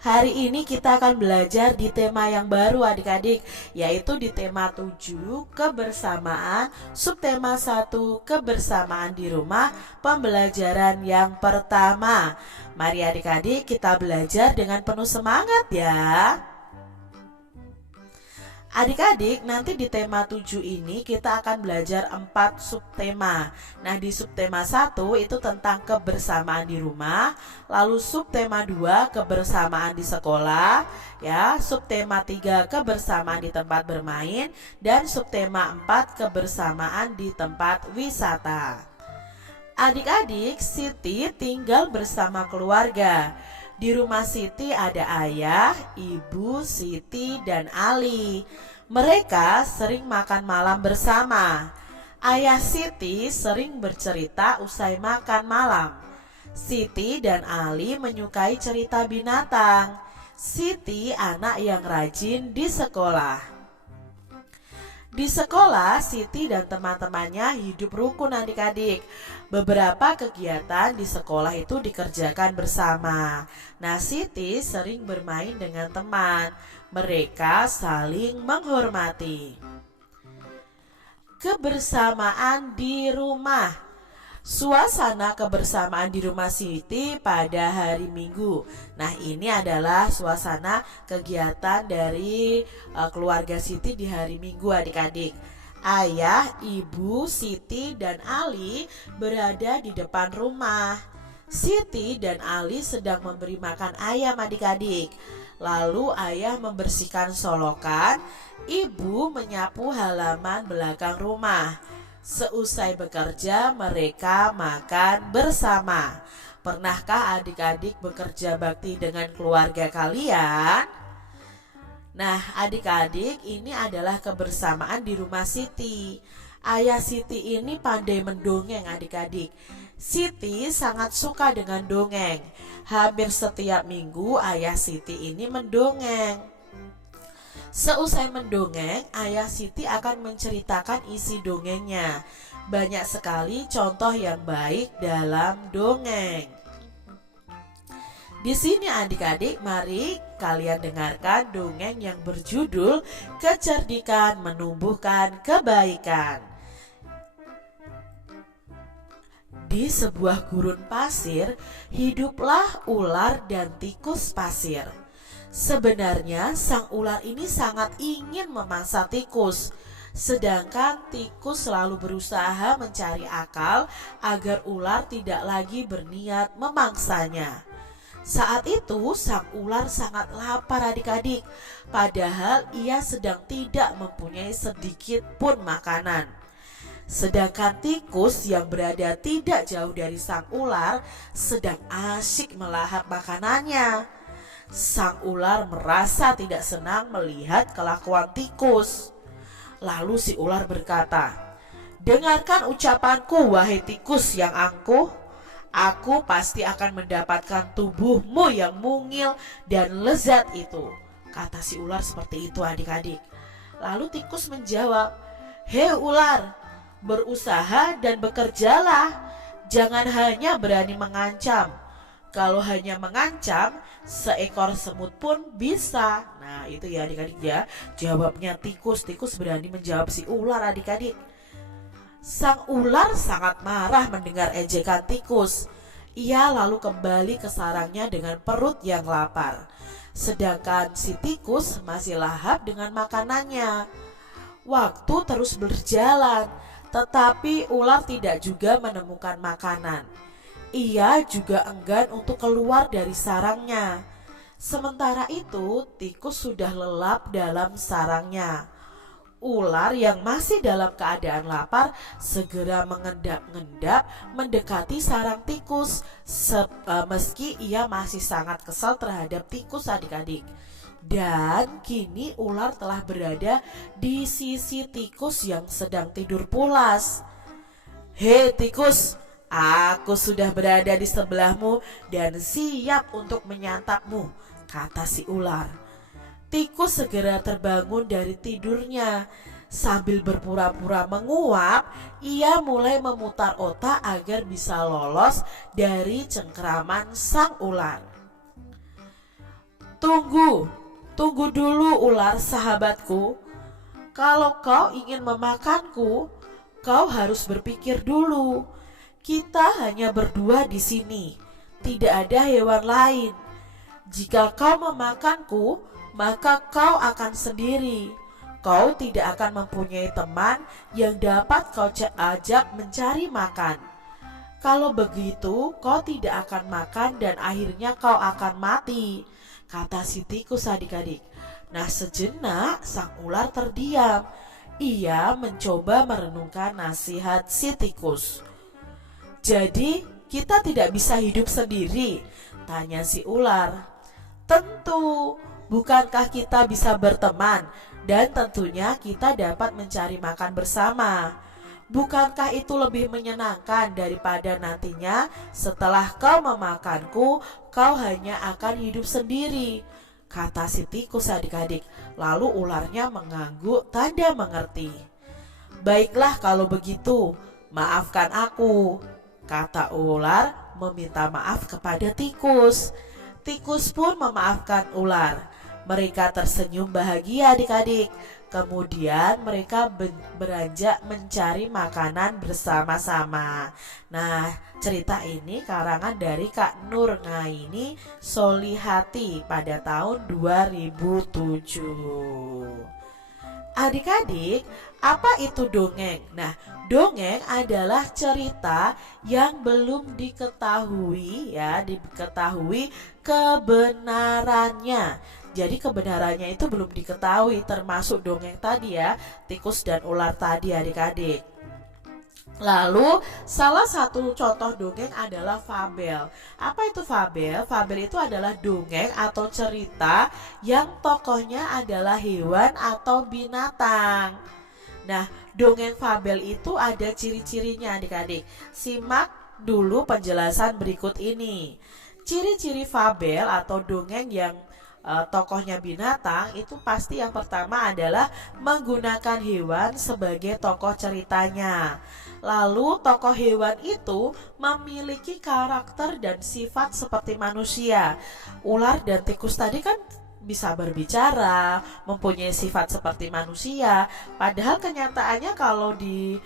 Hari ini kita akan belajar di tema yang baru adik-adik, yaitu di tema 7 kebersamaan, subtema 1 kebersamaan di rumah, pembelajaran yang pertama. Mari adik-adik kita belajar dengan penuh semangat ya. Adik-adik, nanti di tema 7 ini kita akan belajar 4 subtema. Nah, di subtema 1 itu tentang kebersamaan di rumah, lalu subtema 2 kebersamaan di sekolah, ya, subtema 3 kebersamaan di tempat bermain, dan subtema 4 kebersamaan di tempat wisata. Adik-adik, Siti tinggal bersama keluarga. Di rumah Siti ada ayah, ibu, Siti, dan Ali. Mereka sering makan malam bersama. Ayah Siti sering bercerita usai makan malam. Siti dan Ali menyukai cerita binatang. Siti anak yang rajin di sekolah. Di sekolah, Siti dan teman-temannya hidup rukun adik-adik. Beberapa kegiatan di sekolah itu dikerjakan bersama. Nah, Siti sering bermain dengan teman. Mereka saling menghormati. Kebersamaan di rumah. Suasana kebersamaan di rumah Siti pada hari Minggu. Nah, ini adalah suasana kegiatan dari keluarga Siti di hari Minggu adik-adik. Ayah, ibu, Siti, dan Ali berada di depan rumah. Siti dan Ali sedang memberi makan ayam adik-adik. Lalu ayah membersihkan solokan, ibu menyapu halaman belakang rumah. Seusai bekerja, mereka makan bersama. Pernahkah adik-adik bekerja bakti dengan keluarga kalian? Nah, adik-adik, ini adalah kebersamaan di rumah Siti. Ayah Siti ini pandai mendongeng adik-adik. Siti sangat suka dengan dongeng. Hampir setiap minggu ayah Siti ini mendongeng. Seusai mendongeng, ayah Siti akan menceritakan isi dongengnya. Banyak sekali contoh yang baik dalam dongeng. Di sini adik-adik, mari kalian dengarkan dongeng yang berjudul Kecerdikan Menumbuhkan Kebaikan. Di sebuah gurun pasir, hiduplah ular dan tikus pasir. Sebenarnya sang ular ini sangat ingin memangsa tikus, sedangkan tikus selalu berusaha mencari akal agar ular tidak lagi berniat memangsanya. Saat itu sang ular sangat lapar adik-adik, padahal ia sedang tidak mempunyai sedikit pun makanan. Sedangkan tikus yang berada tidak jauh dari sang ular sedang asyik melahap makanannya. Sang ular merasa tidak senang melihat kelakuan tikus. Lalu si ular berkata, "Dengarkan ucapanku, wahai tikus yang angkuh. Aku pasti akan mendapatkan tubuhmu yang mungil dan lezat itu." Kata si ular seperti itu adik-adik. Lalu tikus menjawab, "Hei ular, berusaha dan bekerjalah. Jangan hanya berani mengancam. Kalau hanya mengancam, seekor semut pun bisa." Nah, itu ya adik-adik ya, jawabnya tikus. Tikus berani menjawab si ular adik-adik. Sang ular sangat marah mendengar ejekan tikus. Ia lalu kembali ke sarangnya dengan perut yang lapar. Sedangkan si tikus masih lahap dengan makanannya. Waktu terus berjalan, tetapi ular tidak juga menemukan makanan. Ia juga enggan untuk keluar dari sarangnya. Sementara itu, tikus sudah lelap dalam sarangnya. Ular yang masih dalam keadaan lapar segera mengendap-endap mendekati sarang tikus, meski ia masih sangat kesal terhadap tikus adik-adik. Dan kini ular telah berada di sisi tikus yang sedang tidur pulas. "Hei tikus, aku sudah berada di sebelahmu dan siap untuk menyantapmu," kata si ular. Tikus segera terbangun dari tidurnya. Sambil berpura-pura menguap, ia mulai memutar otak agar bisa lolos dari cengkraman sang ular. Tunggu, tunggu dulu ular sahabatku. Kalau kau ingin memakanku, kau harus berpikir dulu. Kita hanya berdua di sini, tidak ada hewan lain. Jika kau memakanku, maka kau akan sendiri. Kau tidak akan mempunyai teman yang dapat kau ajak mencari makan. Kalau begitu, kau tidak akan makan dan akhirnya kau akan mati, kata si tikus adik-adik. Nah, sejenak sang ular terdiam. Ia mencoba merenungkan nasihat si tikus. Jadi, kita tidak bisa hidup sendiri? Tanya si ular. Tentu, bukankah kita bisa berteman dan tentunya kita dapat mencari makan bersama? Bukankah itu lebih menyenangkan daripada nantinya setelah kau memakanku, kau hanya akan hidup sendiri? Kata si tikus adik-adik. Lalu ularnya mengangguk tanda mengerti. Baiklah kalau begitu, maafkan aku, kata ular meminta maaf kepada tikus. Tikus pun memaafkan ular. Mereka tersenyum bahagia adik-adik. Kemudian mereka beranjak mencari makanan bersama-sama. Nah, cerita ini karangan dari Kak Nur Ngaini Solihati pada tahun 2007. Adik-adik, apa itu dongeng? Nah, dongeng adalah cerita yang belum diketahui kebenarannya. Jadi kebenarannya itu belum diketahui, termasuk dongeng tadi ya, tikus dan ular tadi adik-adik. Lalu salah satu contoh dongeng adalah fabel. Apa itu fabel? Fabel itu adalah dongeng atau cerita yang tokohnya adalah hewan atau binatang. Nah, dongeng fabel itu ada ciri-cirinya adik-adik. Simak dulu penjelasan berikut ini. Ciri-ciri fabel atau dongeng yang tokohnya binatang itu pasti yang pertama adalah menggunakan hewan sebagai tokoh ceritanya. Lalu tokoh hewan itu memiliki karakter dan sifat seperti manusia. Ular dan tikus tadi kan bisa berbicara, mempunyai sifat seperti manusia. Padahal kenyataannya kalau di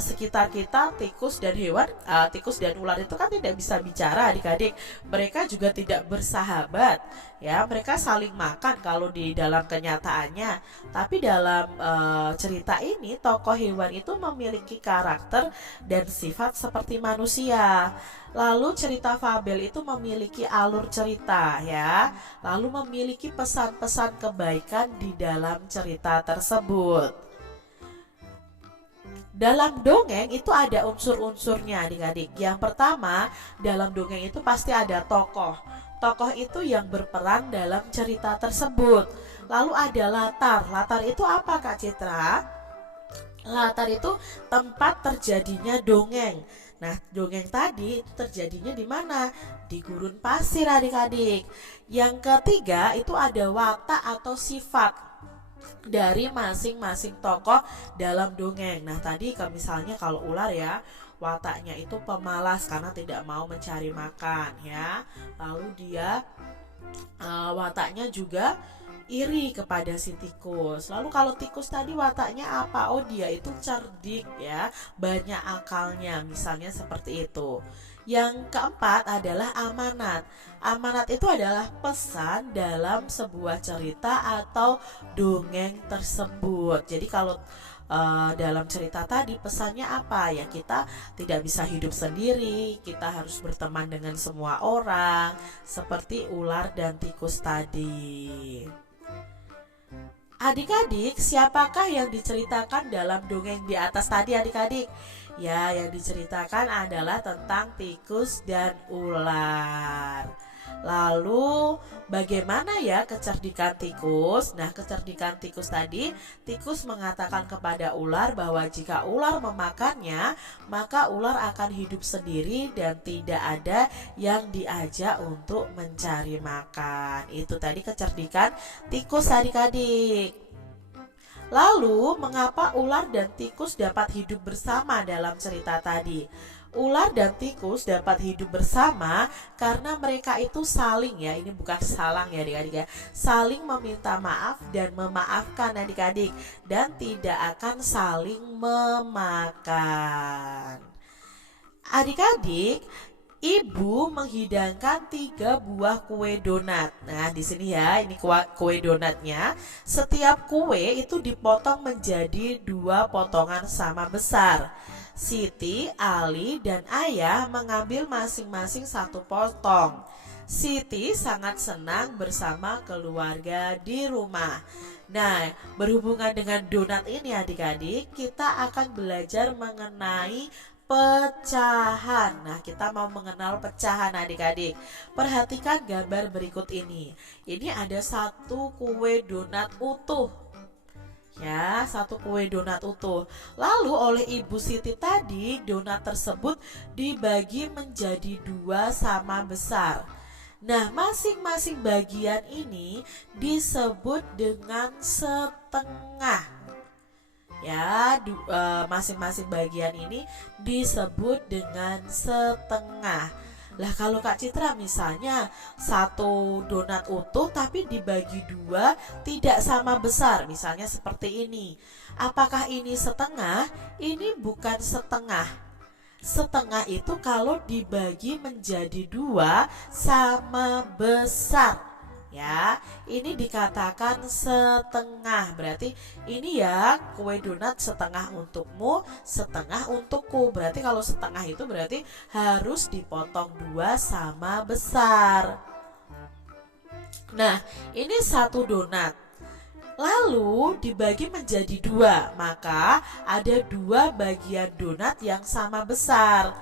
sekitar kita tikus dan ular itu kan tidak bisa bicara adik-adik. Mereka juga tidak bersahabat. Ya, mereka saling makan kalau di dalam kenyataannya. Tapi dalam cerita ini tokoh hewan itu memiliki karakter dan sifat seperti manusia. Lalu cerita fabel itu memiliki alur cerita ya. Lalu memiliki pesan-pesan kebaikan di dalam cerita tersebut. Dalam dongeng itu ada unsur-unsurnya adik-adik. Yang pertama, dalam dongeng itu pasti ada tokoh. Tokoh itu yang berperan dalam cerita tersebut. Lalu ada latar. Latar itu apa Kak Citra? Latar itu tempat terjadinya dongeng. Nah, dongeng tadi itu terjadinya di mana? Di gurun pasir adik-adik. Yang ketiga itu ada watak atau sifat dari masing-masing tokoh dalam dongeng. Nah, tadi misalnya kalau ular ya, wataknya itu pemalas karena tidak mau mencari makan ya. Lalu dia wataknya juga iri kepada si tikus. Lalu kalau tikus tadi wataknya apa? Oh, dia itu cerdik ya, banyak akalnya, misalnya seperti itu. Yang keempat adalah amanat. Amanat itu adalah pesan dalam sebuah cerita atau dongeng tersebut. Jadi kalau dalam cerita tadi pesannya apa ya, kita tidak bisa hidup sendiri, kita harus berteman dengan semua orang seperti ular dan tikus tadi. Adik-adik, siapakah yang diceritakan dalam dongeng di atas tadi adik-adik? Ya, yang diceritakan adalah tentang tikus dan ular. Lalu bagaimana ya kecerdikan tikus? Nah, kecerdikan tikus tadi, tikus mengatakan kepada ular bahwa jika ular memakannya, maka ular akan hidup sendiri dan tidak ada yang diajak untuk mencari makan. Itu tadi kecerdikan tikus adik-adik. Lalu, mengapa ular dan tikus dapat hidup bersama dalam cerita tadi? Ular dan tikus dapat hidup bersama karena mereka itu saling, ya, ini bukan salang ya adik-adik ya, saling meminta maaf dan memaafkan adik-adik, dan tidak akan saling memakan. Adik-adik, ibu menghidangkan 3 buah kue donat. Nah, di sini ya, ini kue donatnya. Setiap kue itu dipotong menjadi 2 potongan sama besar. Siti, Ali, dan Ayah mengambil masing-masing 1 potong. Siti sangat senang bersama keluarga di rumah. Nah, berhubungan dengan donat ini adik-adik, kita akan belajar mengenai pecahan. Nah, kita mau mengenal pecahan adik-adik. Perhatikan gambar berikut ini. Ini ada 1 kue donat utuh. Ya, 1 kue donat utuh. Lalu oleh Ibu Siti tadi, donat tersebut dibagi menjadi 2 sama besar. Nah, masing-masing bagian ini disebut dengan setengah. Ya, masing-masing bagian ini disebut dengan setengah. Lah, kalau Kak Citra misalnya 1 donat utuh tapi dibagi 2 tidak sama besar, misalnya seperti ini. Apakah ini setengah? Ini bukan setengah. Setengah itu kalau dibagi menjadi 2 sama besar. Ya, ini dikatakan setengah. Berarti ini ya, kue donat setengah untukmu, setengah untukku. Berarti kalau setengah itu berarti harus dipotong 2 sama besar. Nah, ini 1 donat. Lalu dibagi menjadi 2, maka ada 2 bagian donat yang sama besar.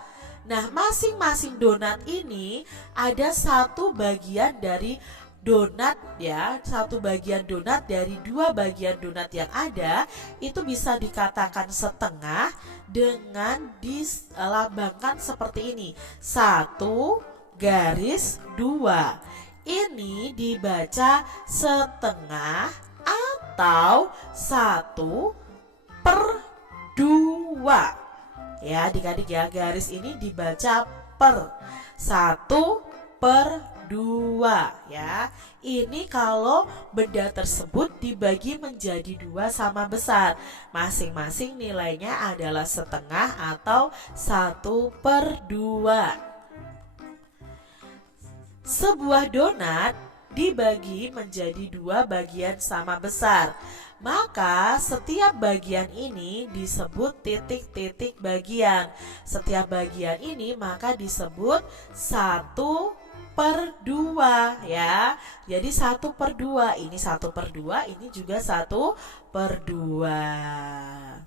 Nah, masing-masing donat ini ada 1 bagian dari donat, ya, 1 bagian donat dari 2 bagian donat yang ada itu bisa dikatakan setengah dengan dilambangkan seperti ini, 1 garis 2. Ini dibaca setengah atau 1/2. Ya adik-adik ya, garis ini dibaca per, 1/2 ya. Ini kalau benda tersebut dibagi menjadi 2 sama besar, masing-masing nilainya adalah setengah atau 1/2. Sebuah donat dibagi menjadi 2 bagian sama besar, maka setiap bagian ini disebut titik-titik bagian. Setiap bagian ini maka disebut 1/2 ya. Jadi 1/2, ini 1/2, ini juga 1/2.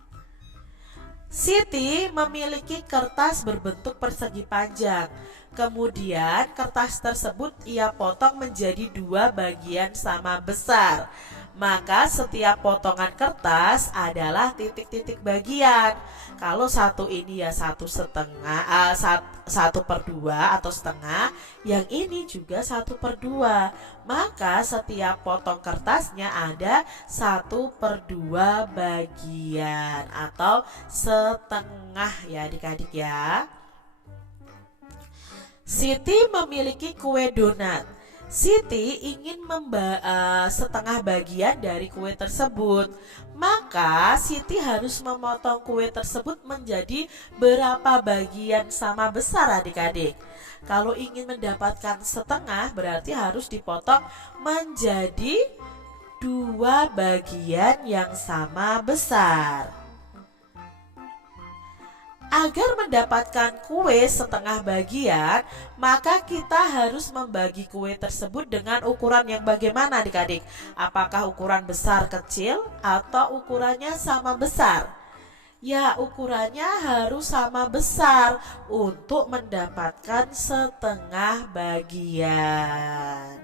Siti memiliki kertas berbentuk persegi panjang. Kemudian kertas tersebut ia potong menjadi 2 bagian sama besar. Maka setiap potongan kertas adalah titik-titik bagian. Kalau 1 ini ya 1/2 atau setengah, yang ini juga 1/2. Maka setiap potong kertasnya ada 1/2 bagian atau setengah ya adik-adik ya. Siti memiliki kue donat. Siti ingin setengah bagian dari kue tersebut. Maka Siti harus memotong kue tersebut menjadi berapa bagian sama besar adik-adik. Kalau ingin mendapatkan setengah berarti harus dipotong menjadi 2 bagian yang sama besar. Agar mendapatkan kue setengah bagian, maka kita harus membagi kue tersebut dengan ukuran yang bagaimana adik-adik? Apakah ukuran besar kecil atau ukurannya sama besar? Ya, ukurannya harus sama besar untuk mendapatkan setengah bagian.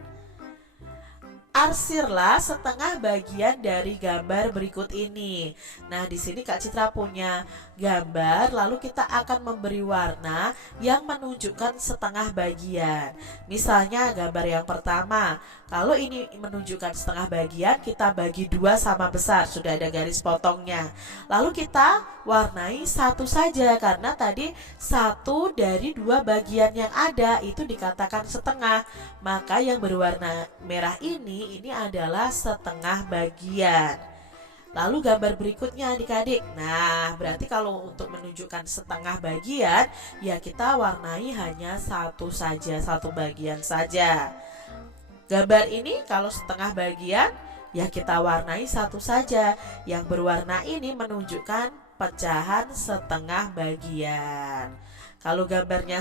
Arsirlah setengah bagian dari gambar berikut ini. Nah, di sini Kak Citra punya gambar, lalu kita akan memberi warna yang menunjukkan setengah bagian. Misalnya gambar yang pertama, kalau ini menunjukkan setengah bagian, kita bagi dua sama besar, sudah ada garis potongnya. Lalu kita warnai satu saja, karena tadi satu dari dua bagian yang ada itu dikatakan setengah. Maka yang berwarna merah ini adalah setengah bagian. Lalu gambar berikutnya adik-adik. Nah, berarti kalau untuk menunjukkan setengah bagian, ya kita warnai hanya satu saja, satu bagian saja. Gambar ini kalau setengah bagian, ya kita warnai satu saja. Yang berwarna ini menunjukkan pecahan setengah bagian. Kalau gambarnya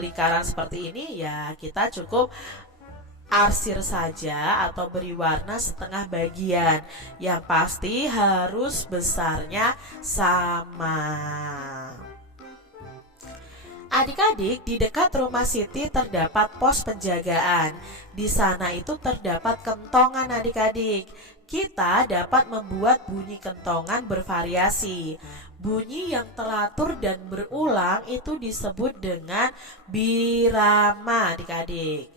lingkaran seperti ini, ya kita cukup arsir saja atau beri warna setengah bagian. Yang pasti harus besarnya sama. Adik-adik, di dekat rumah Siti terdapat pos penjagaan. Di sana itu terdapat kentongan adik-adik. Kita dapat membuat bunyi kentongan bervariasi. Bunyi yang teratur dan berulang itu disebut dengan birama adik-adik.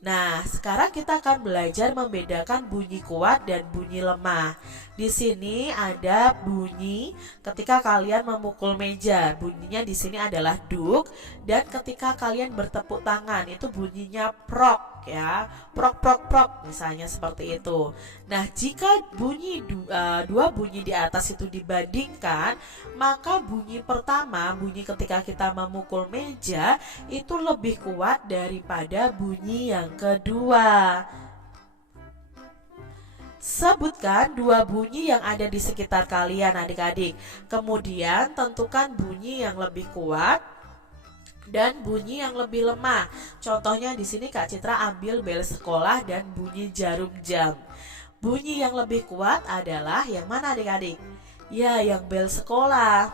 Nah, sekarang kita akan belajar membedakan bunyi kuat dan bunyi lemah. Di sini ada bunyi ketika kalian memukul meja. Bunyinya di sini adalah duk, dan ketika kalian bertepuk tangan itu bunyinya prok ya. Prok prok prok misalnya seperti itu. Nah, jika bunyi dua bunyi di atas itu dibandingkan, maka bunyi pertama, bunyi ketika kita memukul meja itu lebih kuat daripada bunyi yang kedua. Sebutkan dua bunyi yang ada di sekitar kalian adik-adik. Kemudian tentukan bunyi yang lebih kuat dan bunyi yang lebih lemah. Contohnya di sini Kak Citra ambil bel sekolah dan bunyi jarum jam. Bunyi yang lebih kuat adalah yang mana adik-adik? Ya, yang bel sekolah.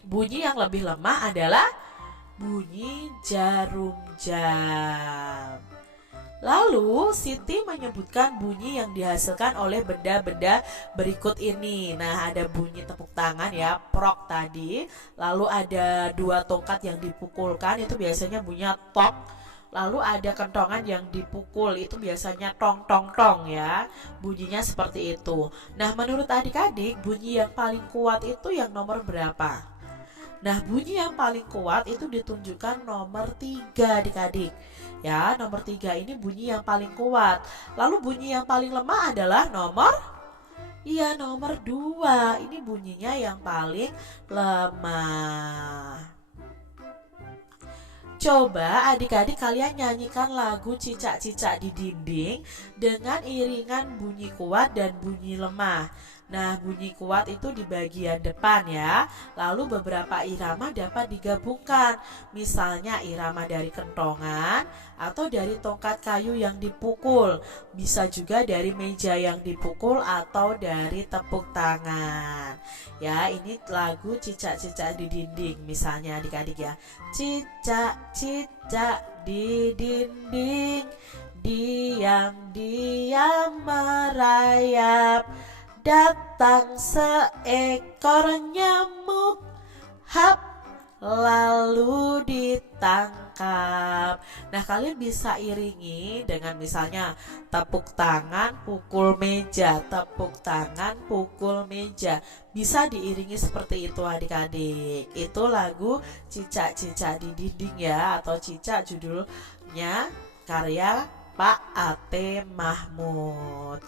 Bunyi yang lebih lemah adalah bunyi jarum jam. Lalu Siti menyebutkan bunyi yang dihasilkan oleh benda-benda berikut ini. Nah, ada bunyi tepuk tangan ya, prok tadi. Lalu ada dua tongkat yang dipukulkan, itu biasanya bunyinya tok. Lalu ada kentongan yang dipukul, itu biasanya tong tong tong ya. Bunyinya seperti itu. Nah, menurut adik-adik, bunyi yang paling kuat itu yang nomor berapa? Nah, bunyi yang paling kuat itu ditunjukkan nomor 3 adik-adik. Ya, nomor 3 ini bunyi yang paling kuat. Lalu bunyi yang paling lemah adalah nomor 2. Ini bunyinya yang paling lemah. Coba adik-adik kalian nyanyikan lagu Cicak-Cicak di Dinding dengan iringan bunyi kuat dan bunyi lemah. Nah, bunyi kuat itu di bagian depan ya. Lalu beberapa irama dapat digabungkan. Misalnya irama dari kentongan atau dari tongkat kayu yang dipukul. Bisa juga dari meja yang dipukul atau dari tepuk tangan. Ya, ini lagu Cicak-Cicak di Dinding misalnya adik-adik ya. Cicak-cicak di dinding, diam-diam merayap. Datang seekor nyamuk, hap, lalu ditangkap. Nah, kalian bisa iringi dengan misalnya tepuk tangan, pukul meja, tepuk tangan, pukul meja. Bisa diiringi seperti itu adik-adik. Itu lagu Cicak-Cicak di Dinding ya, atau Cicak judulnya karya Pak A.T. Mahmud.